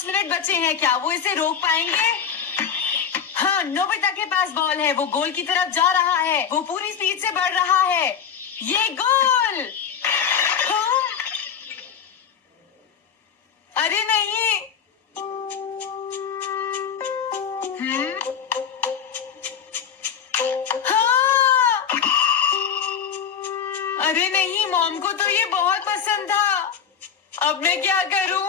5 minute बचे हैं, क्या वो इसे रोक पाएंगे? हाँ, नोबिता के पास बॉल है, वो गोल की तरफ जा रहा है, वो पूरी स्पीड से बढ़ रहा है। ये गोल! हाँ? अरे नहीं! हाँ! अरे नहीं, मॉम को तो ये बहुत पसंद था। अब मैं क्या करूं?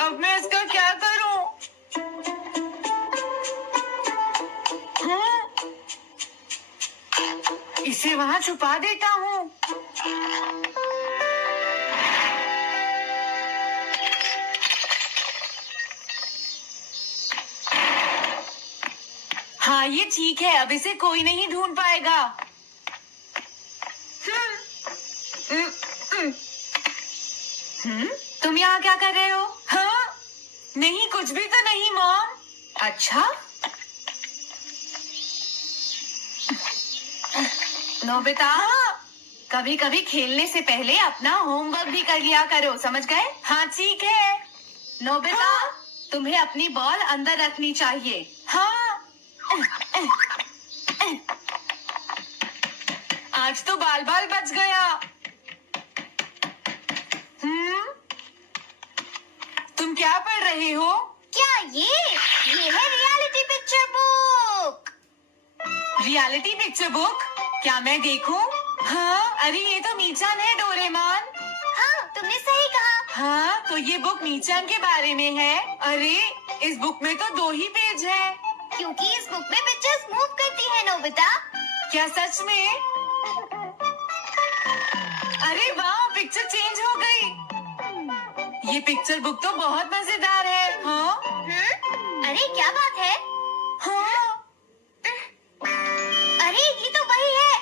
अब मैं इसका क्या करूं? इसे वहां छुपा देता हूँ। हाँ, ये ठीक है, अब इसे कोई नहीं ढूंढ पाएगा। तुम यहाँ क्या कर रहे हो? हाँ? नहीं, कुछ भी तो नहीं मॉम। अच्छा? नोबिता, कभी कभी खेलने से पहले अपना होमवर्क भी कर लिया करो, समझ गए? हाँ ठीक है। नोबिता, तुम्हें अपनी बॉल अंदर रखनी चाहिए। हाँ। आज तो बाल बाल बच गया। तुम क्या पढ़ रहे हो? क्या ये है reality picture book. Reality picture book? क्या मैं देखूं? हाँ, अरे ये तो मीचान है, डोरेमोन। हाँ, तुमने सही कहा। हाँ, तो ये बुक मीचान के बारे में है। अरे, इस बुक में तो 2 ही पेज है। क्योंकि इस बुक में पिक्चर्स मूव करती है नोबिता। क्या सच में? अरे वाह, पिक्चर चेंज हो गई। ये पिक्चर बुक तो बहुत मजेदार है। हाँ? अरे क्या बात है? हाँ? अरे ये तो वही है।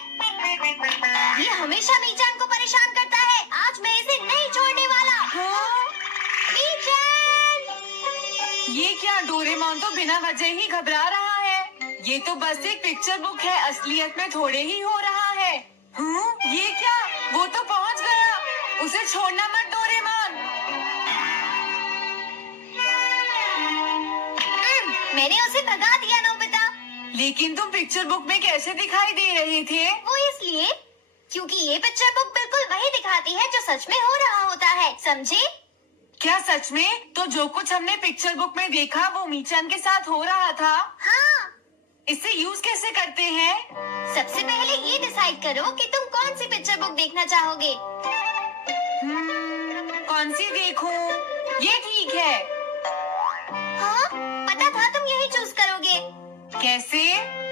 ये हमेशा मीचान को परेशान करता है। आज मैं इसे नहीं छोड़ने वाला। हाँ? मीचान! ये क्या, डोरेमोन तो बिना वजह ही घबरा रहा है। ये तो बस एक पिक्चर बुक है, असलियत में थोड़े ही हो रहा है। ये क्या, वो तो पहुंच गया। उसे छोड़ना मत डोरेमोन। मैंने उसे भगा दिया नोबिता। लेकिन तुम पिक्चर बुक में कैसे दिखाई दे रहे थे? वो इसलिए क्योंकि ये पिक्चर बुक बिल्कुल वही दिखाती है जो सच में हो रहा होता है, समझे? क्या सच में? तो जो कुछ हमने पिक्चर बुक में देखा वो मीचान के साथ हो रहा था? हाँ। इसे यूज कैसे करते हैं? सबसे पहले ये डिसाइड करो कि तुम कौन सी पिक्चर बुक देखना चाहोगे। कौन सी देखूं? ये ठीक है। हाँ, पता था तुम यही चूज करोगे। कैसे?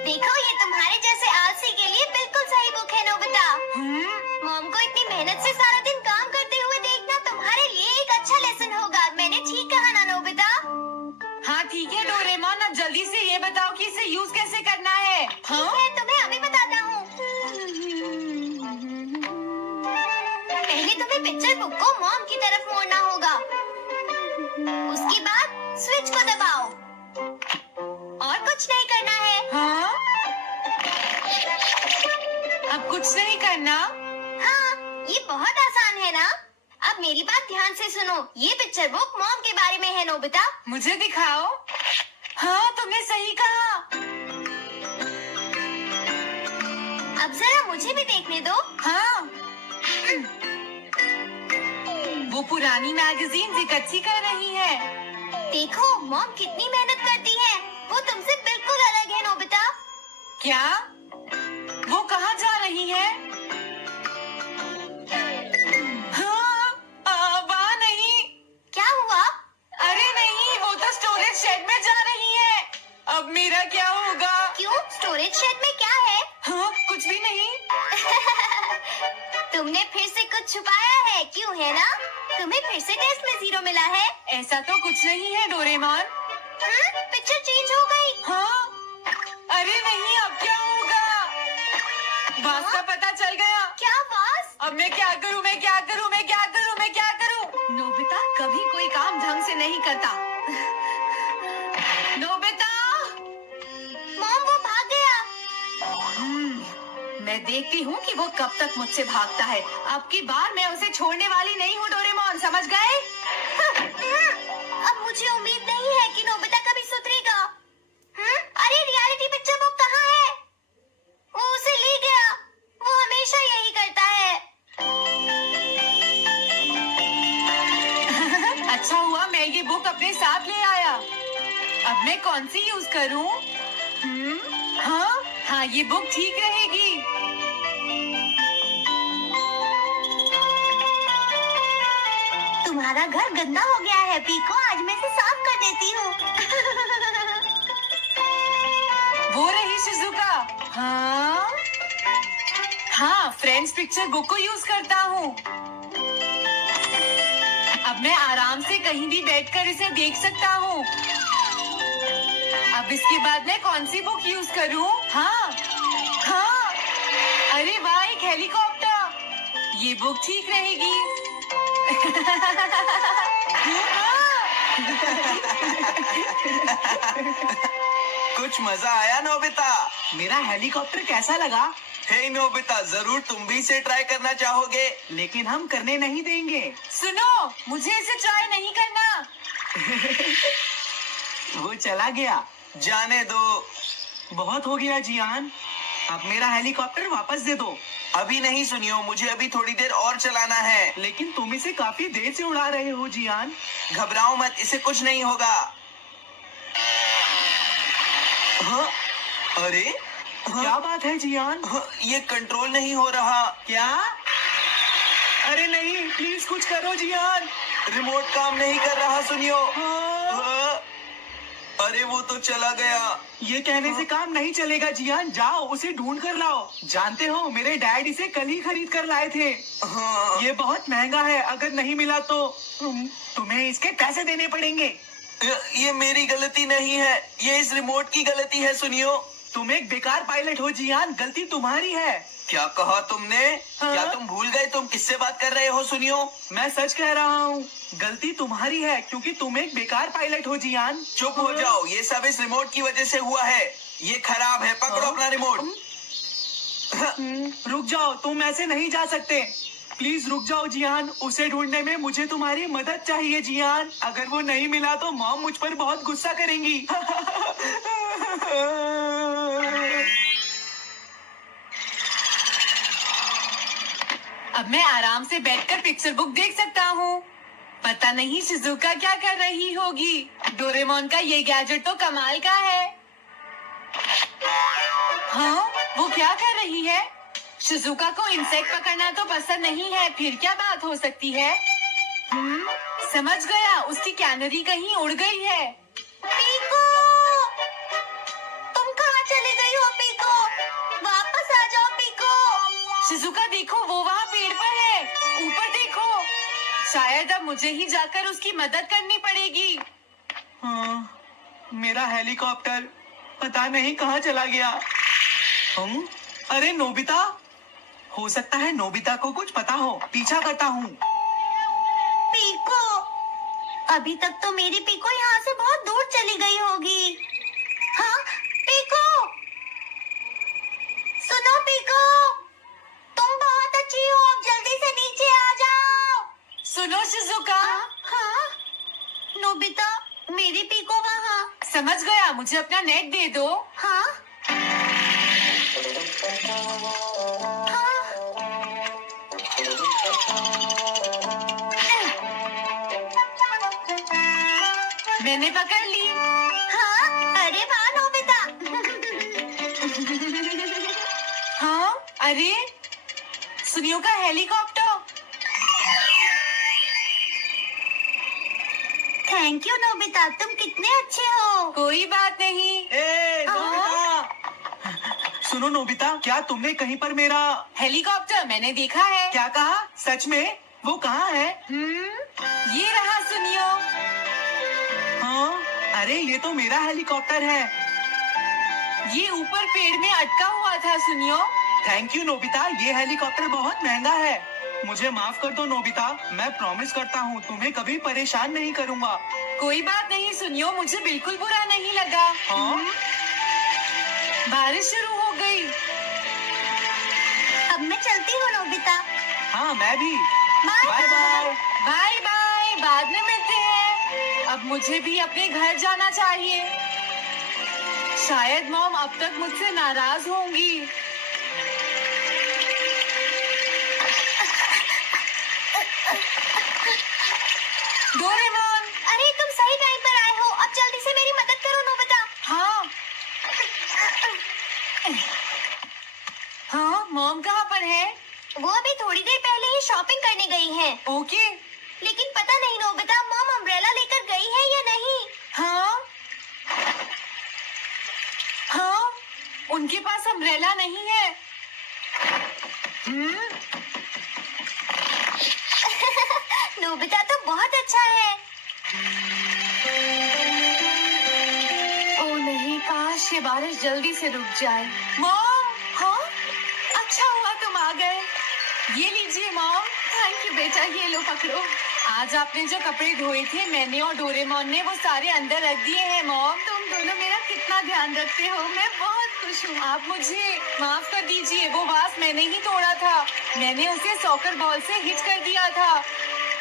देखो, ये तुम्हारे जैसे आलसी के लिए बिल्कुल सही बुक है नोबिता। मॉम को इतनी मेहनत से सारा दिन काम करते हुए देखना तुम्हारे लिए एक अच्छा लेसन होगा। मैंने ठीक कहा ना नोबिता? हाँ ठीक है डोरेमोन, अब जल्दी से ये बताओ कि इसे यूज कैसे करना है। ठीक है, तुम्हें अभी बताता हूँ। पहले तुम्हें पिक्चर बुक को मॉम की तरफ मोड़ना होगा। उसके बाद स्विच को दबाओ। और कुछ नहीं करना है। हाँ? अब कुछ नहीं करना? हाँ, ये बहुत आसान है ना? अब मेरी बात ध्यान से सुनो। ये पिक्चर बुक मॉम के बारे में है नोबिता। मुझे दिखाओ। हाँ, तुमने सही कहा। अब जरा मुझे भी देखने दो। हाँ। वो पुरानी मैगजीन इकट्ठी कर रही है। देखो, मॉम कितनी मेहनत करती है। वो तुमसे बिल्कुल अलग है नोबिता। क्या? वो कहाँ जा रही है? हाँ, वहाँ नहीं। क्या हुआ? अरे नहीं, वो तो स्टोरेज शेड में जा रही है। अब मेरा क्या होगा? क्यों? स्टोरेज शेड में क्या है? हाँ, कुछ भी नहीं। तुमने फिर से कुछ छुपाया है, क्यों है ना? तुम्हें फिर से टेस्ट में 0 मिला है। ऐसा तो कुछ नहीं है डोरेमोन। पिक्चर चेंज हो गई। हाँ? अरे नहीं, अब क्या होगा? बास का पता चल गया। क्या बास? अब मैं क्या करूँ? मैं क्या करूँ? मैं क्या करूँ? मैं क्या करूँ? नोबिता कभी कोई काम ढंग से नहीं करता। नोबिता! मॉम, वो भाग गया। मैं देखती हूँ कि वो कब तक मुझसे भागता है। अब की बार मैं उसे छोड़ने वाली नहीं हूँ डोरेमोन, समझ गए? अब मुझे उम्मीद नहीं है कि नोबिता कभी सुधरेगा। अरे रियलिटी पिक्चर बुक कहाँ है? वो उसे ले गया। वो हमेशा यही करता है। अच्छा हुआ मैं ये बुक अपने साथ ले आया। अब मैं कौन सी यूज करूँ? हाँ हाँ, ये बुक ठीक रहेगी। तुम्हारा घर गंदा हो गया है पीको, आज मैं इसे साफ कर देती हूँ। वो रही शिजुका। हाँ हाँ, फ्रेंड्स पिक्चर बुक को यूज करता हूँ। अब मैं आराम से कहीं भी बैठकर इसे देख सकता हूँ। अब इसके बाद मैं कौन सी बुक यूज करूँ? हाँ हाँ, अरे वाह, एक हेलीकॉप्टर। ये बुक ठीक रहेगी। कुछ मजा आया नोबिता? मेरा हेलीकॉप्टर कैसा लगा? हे नोबिता, जरूर तुम भी इसे ट्राई करना चाहोगे। लेकिन हम करने नहीं देंगे। सुनो, मुझे इसे ट्राई नहीं करना। वो चला गया। जाने दो। बहुत हो गया जियान, अब मेरा हेलीकॉप्टर वापस दे दो। अभी नहीं सुनियो, मुझे अभी थोड़ी देर और चलाना है। लेकिन तुम इसे काफी देर से उड़ा रहे हो जियान। घबराओ मत, इसे कुछ नहीं होगा। हाँ? अरे क्या बात है जियान? ये कंट्रोल नहीं हो रहा। क्या? अरे नहीं, प्लीज कुछ करो जियान। रिमोट काम नहीं कर रहा, सुनियो। हाँ। अरे वो तो चला गया। ये कहने से काम नहीं चलेगा जियान, जाओ उसे ढूंढ कर लाओ। जानते हो, मेरे डैड इसे कल ही खरीद कर लाए थे। हाँ। ये बहुत महंगा है, अगर नहीं मिला तो तुम्हें इसके पैसे देने पड़ेंगे। ये मेरी गलती नहीं है, ये इस रिमोट की गलती है, सुनियो। तुम एक बेकार पायलट हो जियान, गलती तुम्हारी है। क्या कहा तुमने? हाँ? क्या तुम भूल गए तुम किससे बात कर रहे हो? सुनियो, मैं सच कह रहा हूँ, गलती तुम्हारी है क्योंकि तुम एक बेकार पायलट हो जियान। चुप हो जाओ, ये सब इस रिमोट की वजह से हुआ है। ये खराब है, पकड़ो हाँ? अपना रिमोट। रुक जाओ, तुम ऐसे नहीं जा सकते। प्लीज रुक जाओ जियान, उसे ढूंढने में मुझे तुम्हारी मदद चाहिए जियान। अगर वो नहीं मिला तो मॉम मुझ पर बहुत गुस्सा करेंगी। अब मैं आराम से बैठकर पिक्चर बुक देख सकता हूँ। पता नहीं शिजुका क्या कर रही होगी। डोरेमोन का ये गैजेट तो कमाल का है। हाँ, वो क्या कर रही है? शिजुका को इंसेक्ट पकड़ना तो पसंद नहीं है, फिर क्या बात हो सकती है? समझ गया, उसकी कैनरी कहीं उड़ गई है। पीको, तुम कहाँ चली गई हो पीको? वापस आ जाओ पीको। शिजुका देखो, वो वहाँ पेड़ पर है। ऊपर देखो। शायद अब मुझे ही जाकर उसकी मदद करनी पड़ेगी। हाँ, मेरा हेलीकॉप्टर पता नहीं कहाँ चला गया। अरे नोबिता, हो सकता है नोबिता को कुछ पता हो, पीछा करता हूँ। पीको, अभी तक तो मेरी पीको यहाँ से बहुत दूर चली गई होगी। हाँ पीको, सुनो पीको, तुम बहुत अच्छी हो, अब जल्दी से नीचे आ जाओ। सुनो शिजुका। हाँ नोबिता, मेरी पीको वहाँ। समझ गया, मुझे अपना नेट दे दो। हाँ मैंने पकड़ ली। हाँ, अरे वाह नोबिता। हाँ, अरे सुनियो का हेलीकॉप्टर। थैंक यू नोबिता, तुम कितने अच्छे हो। कोई बात नहीं। ए नोबिता, सुनो नोबिता, क्या तुमने कहीं पर मेरा हेलीकॉप्टर मैंने देखा है। क्या कहा? सच में? वो कहाँ है? ये रहा सुनियो। हाँ, अरे ये तो मेरा हेलीकॉप्टर है। ये ऊपर पेड़ में अटका हुआ था सुनियो। थैंक यू नोबिता, ये हेलीकॉप्टर बहुत महंगा है। मुझे माफ कर दो नोबिता, मैं प्रॉमिस करता हूँ तुम्हें कभी परेशान नहीं करूँगा। कोई बात नहीं सुनियो, मुझे बिल्कुल बुरा नहीं लगा। हाँ? बारिश शुरू हो गई। अब मैं चलती हूँ नोबिता। हाँ, मैं भी। Bye bye bye. Bye bye, बाद में मिलते हैं। अब मुझे भी अपने घर जाना चाहिए। शायद मॉम अब तक मुझसे नाराज होंगी। डोरेमोन। अरे तुम सही टाइम पर आए हो, अब जल्दी से मेरी मदद करो नोबिता। हाँ हाँ, मॉम कहाँ पर है? वो अभी थोड़ी देर पहले ही शॉपिंग करने गई है। ओके। लेकिन पता नहीं नोबिता, मॉम अम्ब्रेला लेकर गई है या नहीं। हाँ हाँ, उनके पास अम्ब्रेला नहीं है। नोबिता तो बहुत अच्छा है। ओ नहीं, काश ये बारिश जल्दी से रुक जाए। मॉम। हाँ, अच्छा हुआ तुम आ गए। ये लीजिए मॉम। थैंक यू बेटा, ये लो पकड़ो। आज आपने जो कपड़े धोए थे मैंने और डोरेमोन ने वो सारे अंदर रख दिए हैं मॉम। तुम दोनों मेरा कितना ध्यान रखते हो, मैं बहुत खुश हूँ। आप मुझे माफ कर दीजिए, वो वास मैंने ही तोड़ा था। मैंने उसे सॉकर बॉल से हिट कर दिया था।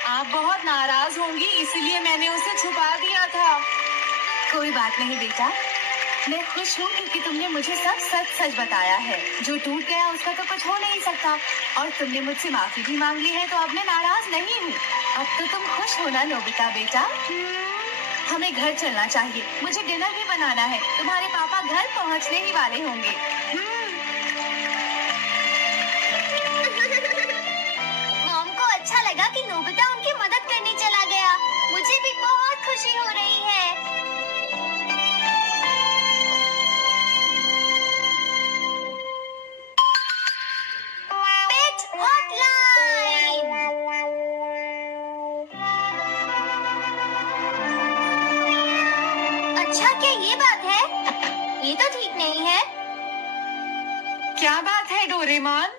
आप बहुत नाराज होंगी इसलिए मैंने उसे छुपा दिया था। कोई बात नहीं बेटा, मैं खुश हूँ क्योंकि तुमने मुझे सब सच सच बताया है। जो टूट गया उसका तो कुछ हो नहीं सकता, और तुमने मुझसे माफी भी मांग ली है, तो अब मैं नाराज नहीं हूँ। अब तो तुम खुश हो ना नोबिता बेटा? हमें घर चलना चाहिए, मुझे डिनर भी बनाना है। तुम्हारे पापा घर पहुँचने ही वाले होंगे। मॉम को अच्छा लगा कि नोबिता उनकी मदद करने चला गया। मुझे भी बहुत खुशी हो रही है। पेट हॉटलाइन। अच्छा, क्या ये बात है? ये तो ठीक नहीं है। क्या बात है डोरेमोन?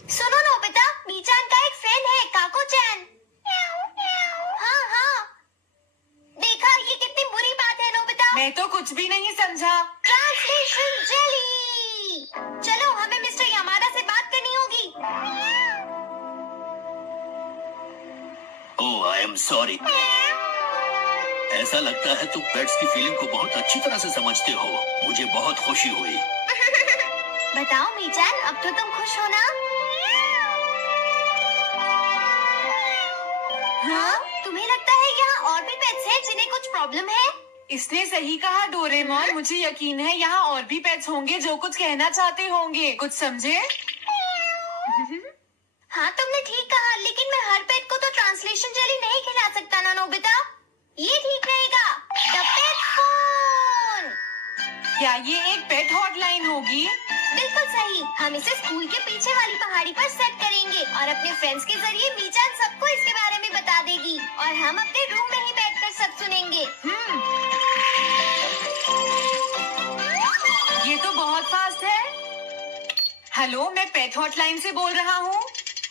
सुनो नोबिता, मीचान का एक फ्रेंड है, काको-चैन। हाँ हाँ, देखा, ये कितनी बुरी बात है नोबिता। मैं तो कुछ भी नहीं समझा। Translation jelly. चलो, हमें मिस्टर यामादा से बात करनी होगी। ओह, आई एम सॉरी। ऐसा लगता है तुम पेट्स की फीलिंग को बहुत अच्छी तरह से समझते हो। मुझे बहुत खुशी हुई। बताओ मीचान, अब तो तुम खुश हो ना? हाँ? तुम्हें लगता है यहाँ और भी पेट्स हैं जिन्हें कुछ प्रॉब्लम है? इसने सही कहा डोरेमोन, मुझे यकीन है यहाँ और भी पेट्स होंगे जो कुछ कहना चाहते होंगे। कुछ समझे? हाँ, तुमने ठीक कहा, लेकिन मैं हर पेट को तो ट्रांसलेशन जेली नहीं खिला सकता ना नोबिता। ये ठीक रहेगा। The pet phone. क्या ये एक पेट हॉटलाइन होगी? बिल्कुल सही। हम इसे स्कूल के पीछे वाली पहाड़ी पर सेट करेंगे और अपने फ्रेंड्स के जरिए मीचान सबको इसके बारे में बता देगी, और हम अपने रूम में ही बैठकर सब सुनेंगे। ये तो बहुत फास्ट है। हेलो, मैं पेट हॉटलाइन से बोल रहा हूँ।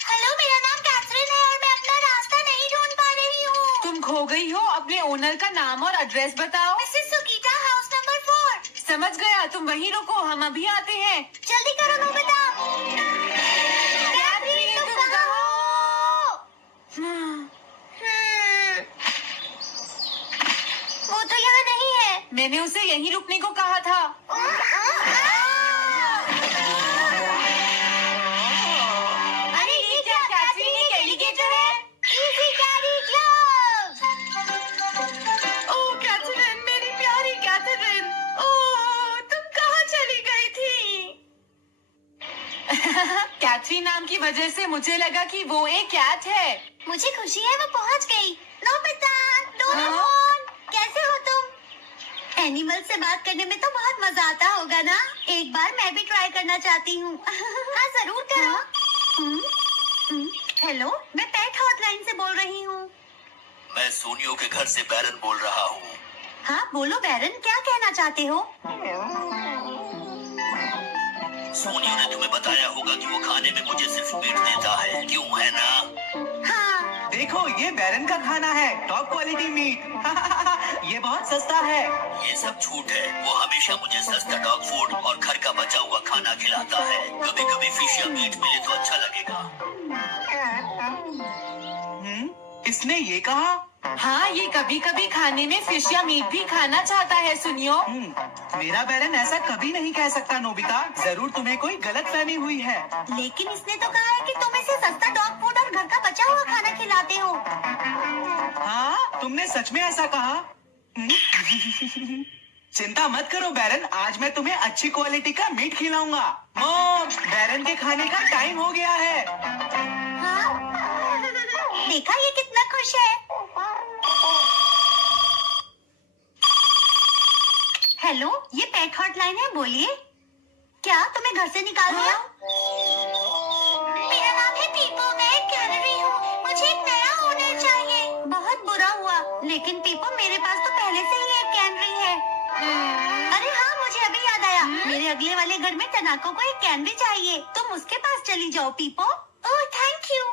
हेलो, मेरा नाम कैथरीन है और मैं अपना रास्ता नहीं ढूंढ पा रही हूँ। तुम खो गई हो, अपने ओनर का नाम और एड्रेस बताओ। Mrs Sukita, house number 4। समझ गया, तुम वहीं रुको, हम अभी आते हैं। जल्दी करो नोबिता। कैथरीन, तुम कहाँ हो? वो तो यहाँ नहीं है। मैंने उसे यहीं रुकने को कहा था। अरे ये क्या? कैथरीन एक एलिगेटर है। Easy carry gloves. Oh Catherine, मेरी प्यारी कैथरीन, ओह तुम कहाँ चली गई थी? कैथरीन नाम की वजह से मुझे लगा कि वो एक कैट है। मुझे खुशी है वो पहुंच गई। नोबिता, डोरेमोन, कैसे हो तुम? एनिमल से बात करने में तो बहुत मजा आता होगा ना? एक बार मैं भी ट्राई करना चाहती हूँ। हाँ जरूर करो। हेलो, मैं पेट हॉटलाइन से बोल रही हूँ। मैं सोनियो के घर से बैरन बोल रहा हूँ। हाँ बोलो बैरन, क्या कहना चाहते हो? सोनियो ने तुम्हें बताया होगा कि वो खाने में मुझे सिर्फ मीट देता है, क्यों है ना? हाँ। देखो ये बैरन का खाना है, टॉप क्वालिटी मीट। ये बहुत सस्ता है। ये सब झूठ है। वो हमेशा मुझे सस्ता डॉग फूड और घर का बचा हुआ खाना खिलाता है। कभी कभी फिश या मीट मिले तो अच्छा लगेगा। इसने ये कहा? हाँ, ये कभी कभी खाने में फिश या मीट भी खाना चाहता है सुनियो। मेरा बैरन ऐसा कभी नहीं कह सकता नोबिता। जरूर तुम्हें कोई गलतफहमी हुई है। लेकिन इसने तो कहा है कि तुम इसे सस्ता डॉग फूड और घर का बचा हुआ खाना खिलाते हो। हाँ, तुमने सच में ऐसा कहा? चिंता मत करो बैरन, आज मैं तुम्हें अच्छी क्वालिटी का मीट खिलाऊंगा। मॉम, बैरन के खाने का टाइम हो गया है। हाँ? देखा ये कितना खुश है। हेलो, ये पेट हॉटलाइन है, बोलिए। क्या तुम्हें घर से निकाल दिया? मेरा नाम है पीपो, मैं एक कैनरी हूँ। मुझे एक नया ओनर चाहिए। बहुत बुरा हुआ, लेकिन पीपो मेरे पास तो पहले से ही एक कैनरी है। अरे हाँ, मुझे अभी याद आया। मेरे अगले वाले घर में तनाको को एक कैनरी चाहिए। तुम उसके पास चली जाओ पीपो। Oh thank you.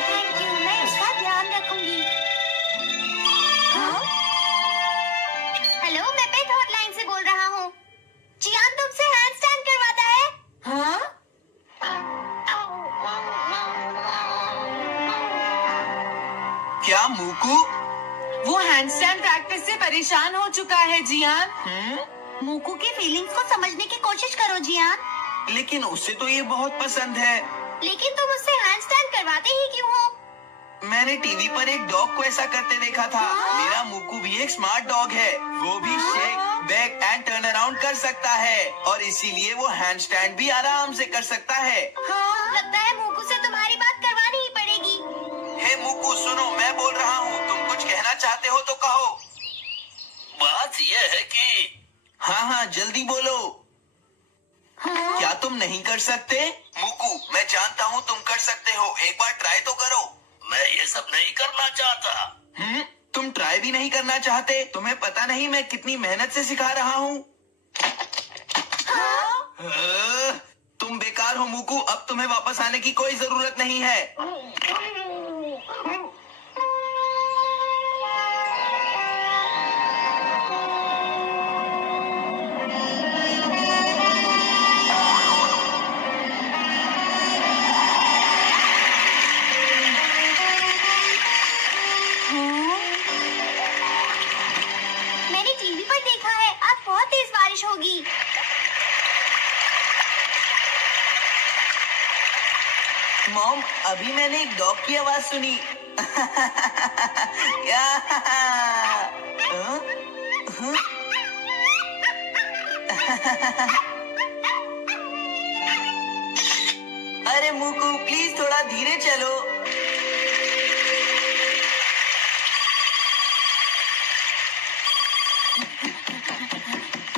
Thank you, मैं इसका ध्यान रखूंगी। हेलो, मैं पेट हॉटलाइन से बोल रहा हूँ। जियान तुमसे हैंड स्टैंड करवाता है। हाँ? क्या मूकू? वो हैंडस्टैंड प्रैक्टिस से परेशान हो चुका है जियान। मूकू की फीलिंग्स को समझने की कोशिश करो जियान। लेकिन उसे तो ये बहुत पसंद है। लेकिन तुम उससे हैंड स्टैंड करवाते ही क्यों हो? मैंने टीवी पर एक डॉग को ऐसा करते देखा था। मेरा मूकू भी एक स्मार्ट डॉग है। वो भी shake, back and turn around कर सकता है और इसीलिए वो हैंड स्टैंड भी आराम से कर सकता है। हाँ, लगता है मूकू से तुम्हारी बात करवानी ही पड़ेगी। हे मूकू, सुनो, मैं बोल रहा हूँ। तुम कुछ कहना चाहते हो तो कहो। बात यह है कि हाँ, जल्दी बोलो। क्या तुम नहीं कर सकते? मूकू, मैं जानता हूँ तुम कर सकते हो। एक बार ट्राई तो करो। मैं ये सब नहीं करना चाहता। तुम ट्राई भी नहीं करना चाहते? तुम्हें पता नहीं मैं कितनी मेहनत से सिखा रहा हूँ। तुम बेकार हो मूकू। अब तुम्हें वापस आने की कोई जरूरत नहीं है। मैंने टीवी पर देखा है, आज बहुत तेज बारिश होगी। मॉम, अभी मैंने एक डॉग की आवाज सुनी। या, अरे मूकू, प्लीज थोड़ा धीरे चलो।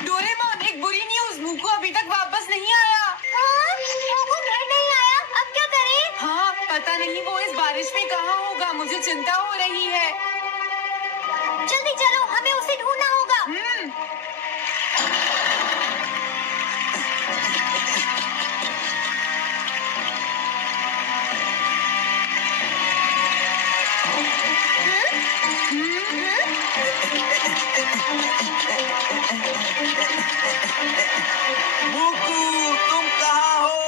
डोरेमोन, एक बुरी न्यूज़, मूकू अभी तक वापस नहीं आया। हाँ? मूकू घर नहीं आया, अब क्या करें? हाँ, पता नहीं वो इस बारिश में कहाँ होगा। मुझे चिंता हो रही है। जल्दी चलो, हमें उसे ढूंढना होगा। मूकू, तुम कहाँ हो?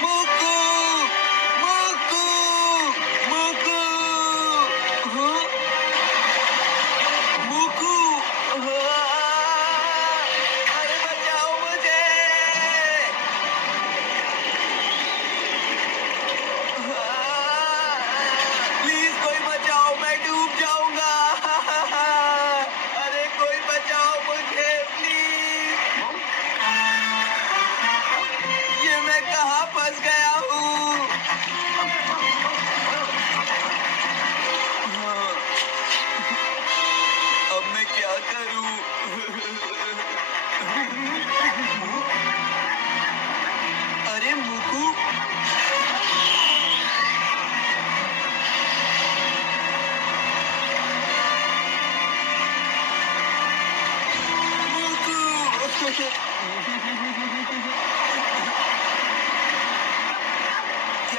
मूकू, मूकू, मूकू, मूकू, अरे बचाओ मुझे। प्लीज कोई बचाओ, मैं डूब जाऊंगा। अरे कोई बचाओ मुझे प्लीज।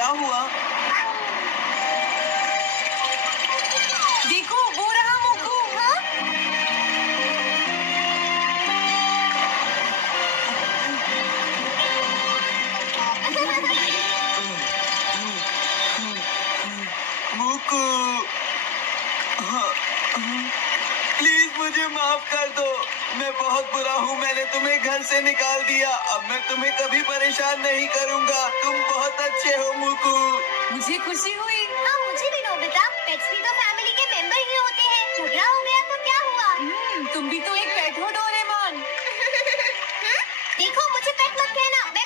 क्या हुआ? देखो वो रहा मुक्कू। मुक्कू, प्लीज मुझे माफ कर दो। मैं बहुत बुरा हूँ, मैंने तुम्हें घर से निकाल दिया। अब मैं तुम्हें कभी परेशान नहीं करूँगा। तुम बहुत अच्छे हो मुक्कू। मुझे खुशी हुई। हाँ मुझे भी नोबिता, पेट्स भी तो फैमिली के मेंबर ही होते हैं। झगड़ा हो गया तो क्या हुआ? तुम भी तो एक पेट हो डोरेमोन। देखो मुझे पेट मत कहना, मैं